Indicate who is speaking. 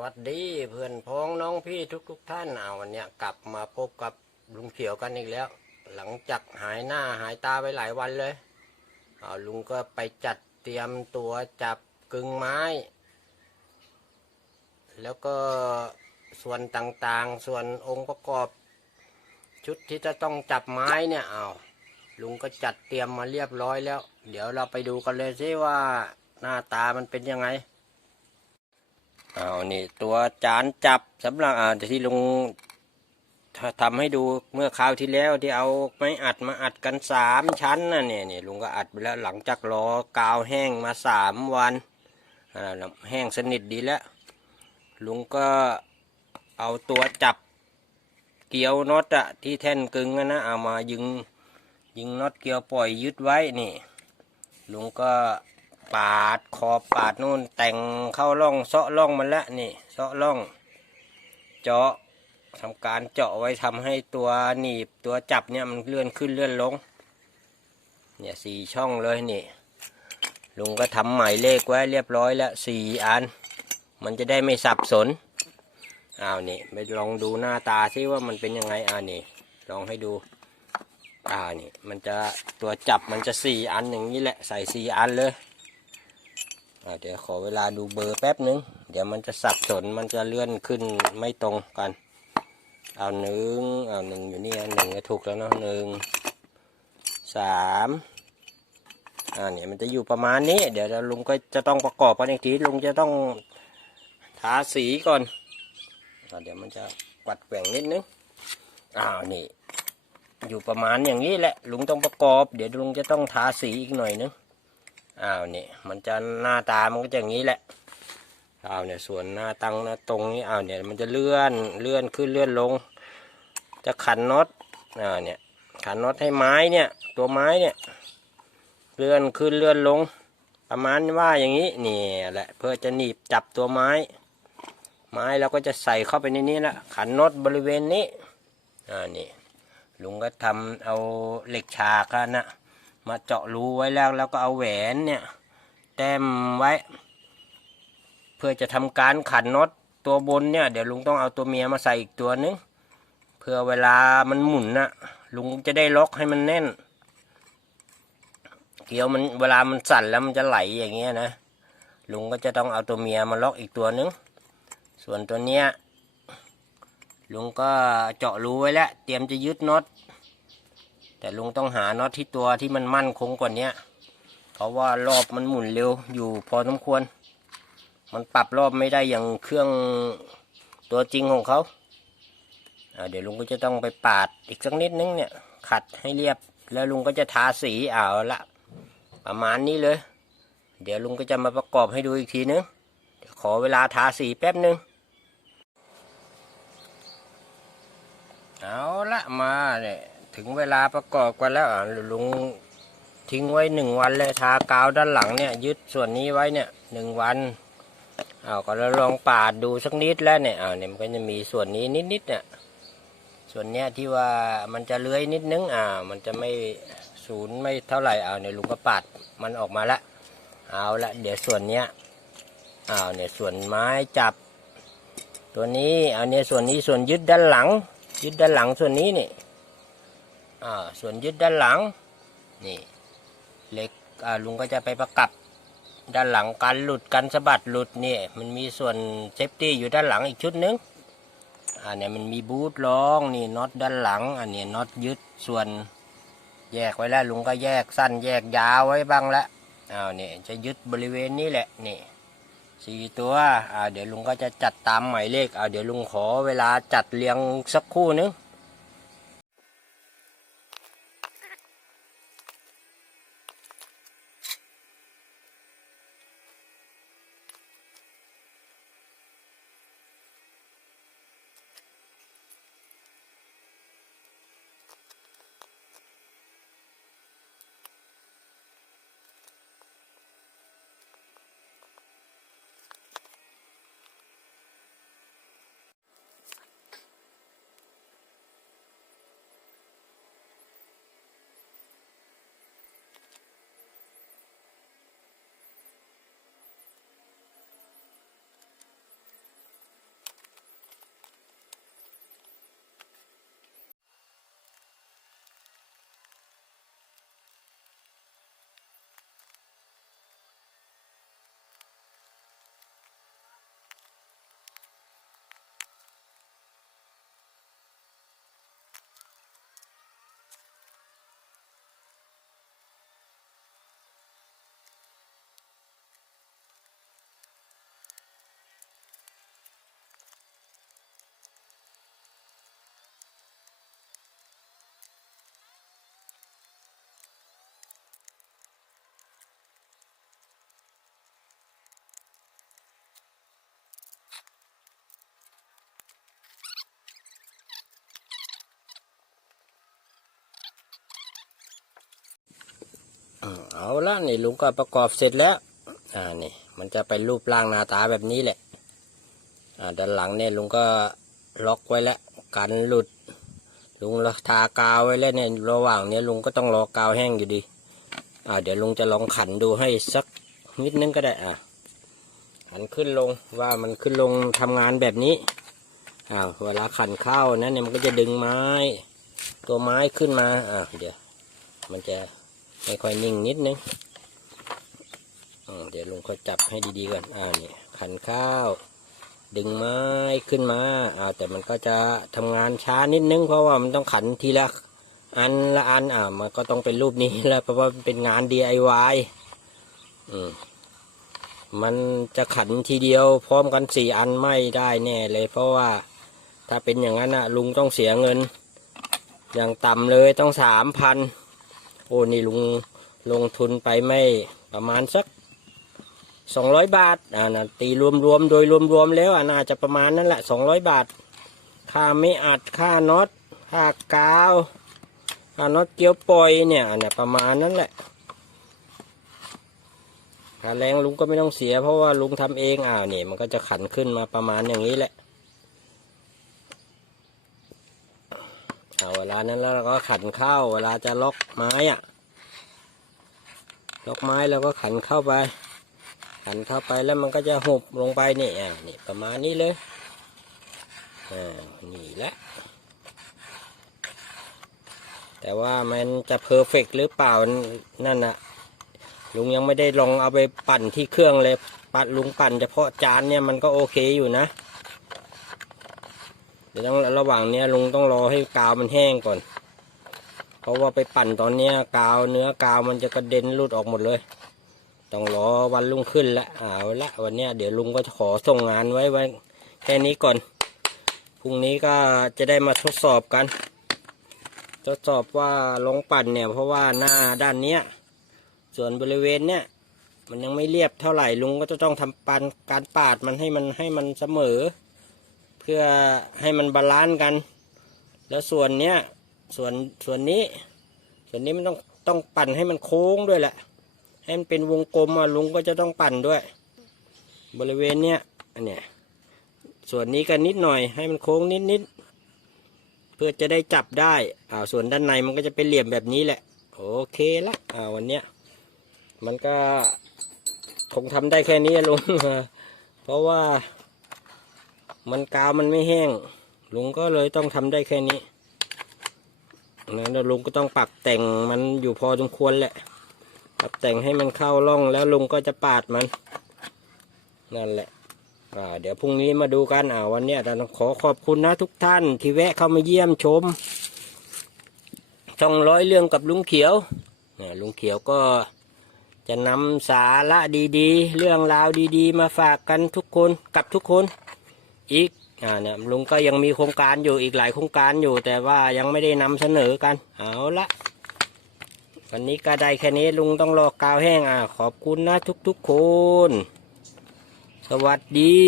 Speaker 1: วัสดีเพื่อนพ้องน้องพี่ทุกทุกท่านเอาวันเนี้ยกลับมาพบกับลุงเขียวกันอีกแล้ว หลังจากหายหน้าหายตาไปหลายวันเลยเอาลุงก็ไปจัดเตรียมตัวจับกึ่งไม้ แล้วก็ส่วนต่างๆ ส่วนองค์ประกอบ ชุดที่จะต้องจับไม้เนี่ยเอาลุงก็จัดเตรียมมาเรียบร้อยแล้ว เดี๋ยวเราไปดูกันเลยสิว่าหน้าตามันเป็นยังไง เอานี่ตัวจานจับสำหรับอ่าที่ลุงทำให้ดูเมื่อคราวที่แล้วที่เอาไม้อัดมาอัดกันสามชั้นนะเนี่ยนี่ลุงก็อัดไปแล้วหลังจากรอกาวแห้งมาสามวันอแห้งสนิทดีแล้ว ลุงก็เอาตัวจับเกลียวน็อตอะที่แท่นกึ่งอะนะเอามายึงยึงน็อตเกลียวปล่อยยึดไว้นี่ ลุงก็ ปาดขอบปาดนู่นแต่งเข้าร่องเซาะร่องมันละนี่เซาะร่อง เจาะทำการเจาะไว้ทำให้ตัวหนีบตัวจับเนี่ยมันเลื่อนขึ้นเลื่อนลง เนี่ยสี่ช่องเลยนี่ลุงก็ทำหมายเลขไว้เรียบร้อยแล้วสี่อัน มันจะได้ไม่สับสนอ้าวนี่ไปลองดูหน้าตาซิว่ามันเป็นยังไงอ่านี่ ลองให้ดูอ่านี่มันจะตัวจับมันจะสี่อันอย่างนี้แหละใส่สี่อันเลย เดี๋ยวขอเวลาดูเบอร์แป๊บนึง เดี๋ยวมันจะสับสนมันจะเลื่อนขึ้นไม่ตรงกัน เอาหนึ่งเอาหนึ่งอยู่นี่อันหนึ่งถูกแล้วเนาะหนึ่งสามอ่าเนี่ยมันจะอยู่ประมาณนี้ เดี๋ยวลุงก็จะต้องประกอบกันอีกทีลุงจะต้องทาสีก่อนอเดี๋ยวมันจะกวัดแกว่งนิดนึงอ้าวนี่ อยู่ประมาณอย่างนี้แหละลุงต้องประกอบ เดี๋ยวลุงจะต้องทาสีอีกหน่อยนึง อ้าวนี่มันจะหน้าตามันก็จะอย่างนี้แหละอ้าวเนี่ยส่วนหน้าตั้งหน้าตรงนี้อ้าวเนี่ยมันจะเลื่อนเลื่อนขึ้นเลื่อนลง จะขันน็อตอ่าเนี่ยขันน็อตให้ไม้เนี่ย ตัวไม้เนี่ยเลื่อนขึ้นเลื่อนลง ประมาณว่าอย่างนี้นี่แหละเพื่อจะหนีบจับตัวไม้ ไม้เราก็จะใส่เข้าไปในนี้ละขันน็อตบริเวณนี้อ่านี่ลุงก็ทำเอาเหล็กฉากอะนะ มาเจาะรูไว้แล้วแล้วก็เอาแหวนเนี่ยแต้มไว้ เพื่อจะทำการขันน็อตตัวบนเนี่ยเดี๋ยวลุงต้องเอาตัวเมียมาใส่อีกตัวนึงเพื่อเวลามันหมุนนะลุงจะได้ล็อกให้มันแน่น เกี่ยวมันเวลามันสั่นแล้วมันจะไหลอย่างเงี้ยนะลุงก็จะต้องเอาตัวเมียมาล็อกอีกตัวนึง ส่วนตัวเนี้ยลุงก็เจาะรูไว้แล้ว เตรียมจะยึดน็อต แต่ลุงต้องหาน็อตที่ตัวที่มันมั่นคงกว่านี้เพราะว่ารอบมันหมุนเร็วอยู่พอสมควร มันปรับรอบไม่ได้อย่างเครื่องตัวจริงของเขาอ่าเดี๋ยวลุงก็จะต้องไปปาดอีกสักนิดนึงเนี่ย ขัดให้เรียบ แล้วลุงก็จะทาสีเอาละประมาณนี้เลย เดี๋ยวลุงก็จะมาประกอบให้ดูอีกทีนึงเดี๋ยวขอเวลาทาสีแป๊บนึงเอาละมาเนี่ย ถึงเวลาประกอบกันแล้วอะลุงทิ้งไว้หนึ่งวันเลยทากาวด้านหลังเนี่ย ยึดส่วนนี้ไว้เนี่ยหนึ่งวันเอาก็เราลองปาดดูสักนิดแล้วเนี่ยเอาเนี่ยมันก็จะมีส่วนนี้นิดๆเนี่ยส่วนเนี้ยที่ว่ามันจะเลื้อยนิดนึงอ่า มันจะไม่ศูนย์ไม่เท่าไหร่เอาเนี่ยลุงก็ปาดมันออกมาละเอาละเดี๋ยวส่วนเนี้ยเอาเนี่ยส่วนไม้จับ ตัวนี้เอาเนี่ยส่วนนี้ส่วนยึดด้านหลัง ยึดด้านหลังส่วนนี้นี่ ส่วนยึดด้านหลังนี่เหล็กลุงก็จะไปประกับด้านหลังกันหลุดกันสะบัดหลุดเนี่ยมันมีส่วนเซฟตี้อยู่ด้านหลังอีกชุดนึงอ่าเนี่ยมันมีบูทรองนี่น็อตด้านหลัง อันนี้น็อตยึดส่วนแยกไว้แล้วลุงก็แยกสั้นแยกยาวไว้บ้างละอ้าวเนี่ยจะยึดบริเวณนี้แหละนี่สี่ตัวอ่าเดี๋ยวลุงก็จะจัดตามหมายเลขอ่าเดี๋ยวลุงขอเวลาจัดเรียงสักคู่นึง เอาละนี่ลุงก็ประกอบเสร็จแล้ว อ่านี่ มันจะเป็นรูปร่างหน้าตาแบบนี้แหละ อ่าด้านหลังเนี่ยลุงก็ล็อกไว้แล้วกันหลุด ลุงทากาวไว้แล้วเนี่ยระหว่างเนี้ยลุงก็ต้องรอกาวแห้งอยู่ดี อ่า เดี๋ยวลุงจะลองขันดูให้สักนิดนึงก็ได้อ่าขันขึ้นลงว่ามันขึ้นลงทำงานแบบนี้อ่าเวลาขันเข้านะเนี่ยมันก็จะดึงไม้ ตัวไม้ขึ้นมาอ่าเดี๋ยวมันจะ ค่อยนิ่งนิดนึงเดี๋ยวลุงก็จับให้ดีๆก่อน อ่านี่ขันข้าว ดึงไม้ขึ้นมา อ่า แต่มันก็จะทำงานช้านิดนึง เพราะว่ามันต้องขันทีละอันละอัน อ่า มันก็ต้องเป็นรูปนี้แล้วเพราะว่าเป็นงาน DIY อืม มันจะขันทีเดียวพร้อมกันสี่อันไม่ได้แน่เลย เพราะว่าถ้าเป็นอย่างนั้นนะลุงต้องเสียเงิน อย่างต่ำเลยต้องสามพัน อ้นี่ลุงลงทุนไปไม่ประมาณสักสองร้อยบาทอ่านะตีรวมๆโดยรวมๆแล้วอะน่าจะประมาณนั้นแหละสองร้อยบาท ค่าไม่อัดค่าน็อตค่ากาวค่าน็อตเกียวปล่อยเนี่ยอันเนี้ยประมาณนั้นแหละค่าแรงลุงก็ไม่ต้องเสียเพราะว่าลุงทำเองอ่านี่มันก็จะขันขึ้นมาประมาณอย่างนี้แหละ เวลานั้นแล้วเราก็ขันเข้า เวลาจะล็อกไม้อะล็อกไม้เราก็ขันเข้าไป ขันเข้าไปแล้วมันก็จะหุบลงไปนี่อ่านี่ประมาณนี้เลยอ่านี่แหละแต่ว่ามันจะเพอร์เฟกหรือเปล่านั่นน่ะลุงยังไม่ได้ลองเอาไปปั่นที่เครื่องเลย ปัดลุงปั่นเฉพาะจานเนี่ยมันก็โอเคอยู่นะ ดี๋ยวต้องระหว่างเนี้ยลุงต้องรอให้กาวมันแห้งก่อน เพราะว่าไปปั่นตอนเนี้ยกาวเนื้อกาวมันจะกระเด็นหลุดออกหมดเลย ต้องรอวันลุงขึ้นละเอาละวันเนี้ยเดี๋ยวลุงก็จะขอส่งงานไว้ไว้แค่นี้ก่อนพรุ่งนี้ก็จะได้มาทดสอบกัน ทดสอบว่าลงปั่นเนี่ย เพราะว่าหน้าด้านเนี้ยส่วนบริเวณเนี้ยมันยังไม่เรียบเท่าไหร่ลุงก็จะต้องทำปันการปาดมันให้มันให้มันเสมอ เพื่อให้มันบาลานซ์กัน แล้วส่วนเนี้ยส่วนส่วนนี้ ส่วนนี้มันต้องต้องปั่นให้มันโค้งด้วยแหละให้มันเป็นวงกลมอะลุงก็จะต้องปั่นด้วย บริเวณเนี้ยอันเนี้ยส่วนนี้กันนิดหน่อย ให้มันโค้งนิดนิดเพื่อจะได้จับได้อ่าส่วนด้านในมันก็จะเป็นเหลี่ยมแบบนี้แหละ โอเคละอ่าวันเนี้ยมันก็คงทำได้แค่นี้ลุงเพราะว่า มันกาวมันไม่แห้ง ลุงก็เลยต้องทำได้แค่นี้นั้นล้วลุงก็ต้องปรับแต่งมันอยู่พอสมควรแหละ ปรับแต่งให้มันเข้าร่องแล้วลุงก็จะปาดมัน นั่นแหละอ่าเดี๋ยวพรุ่งนี้มาดูกันอ่าวันนี้ยต้องขอขอบคุณนะทุกท่านที่แวะเข้ามาเยี่ยมชม ช่องร้อยเรื่องกับลุงเขียวลุงเขียวก็จะนำสาระดีๆ เรื่องราวดีๆ มาฝากกันทุกคนกับทุกคน อีกอ่าเนี่ยลุงก็ยังมีโครงการอยู่อีกหลายโครงการอยู่ แต่ว่ายังไม่ได้นำเสนอกัน เอาละวันนี้ก็ได้แค่นี้ลุงต้องรอกาวแห้งอ่าขอบคุณนะทุกๆคน สวัสดี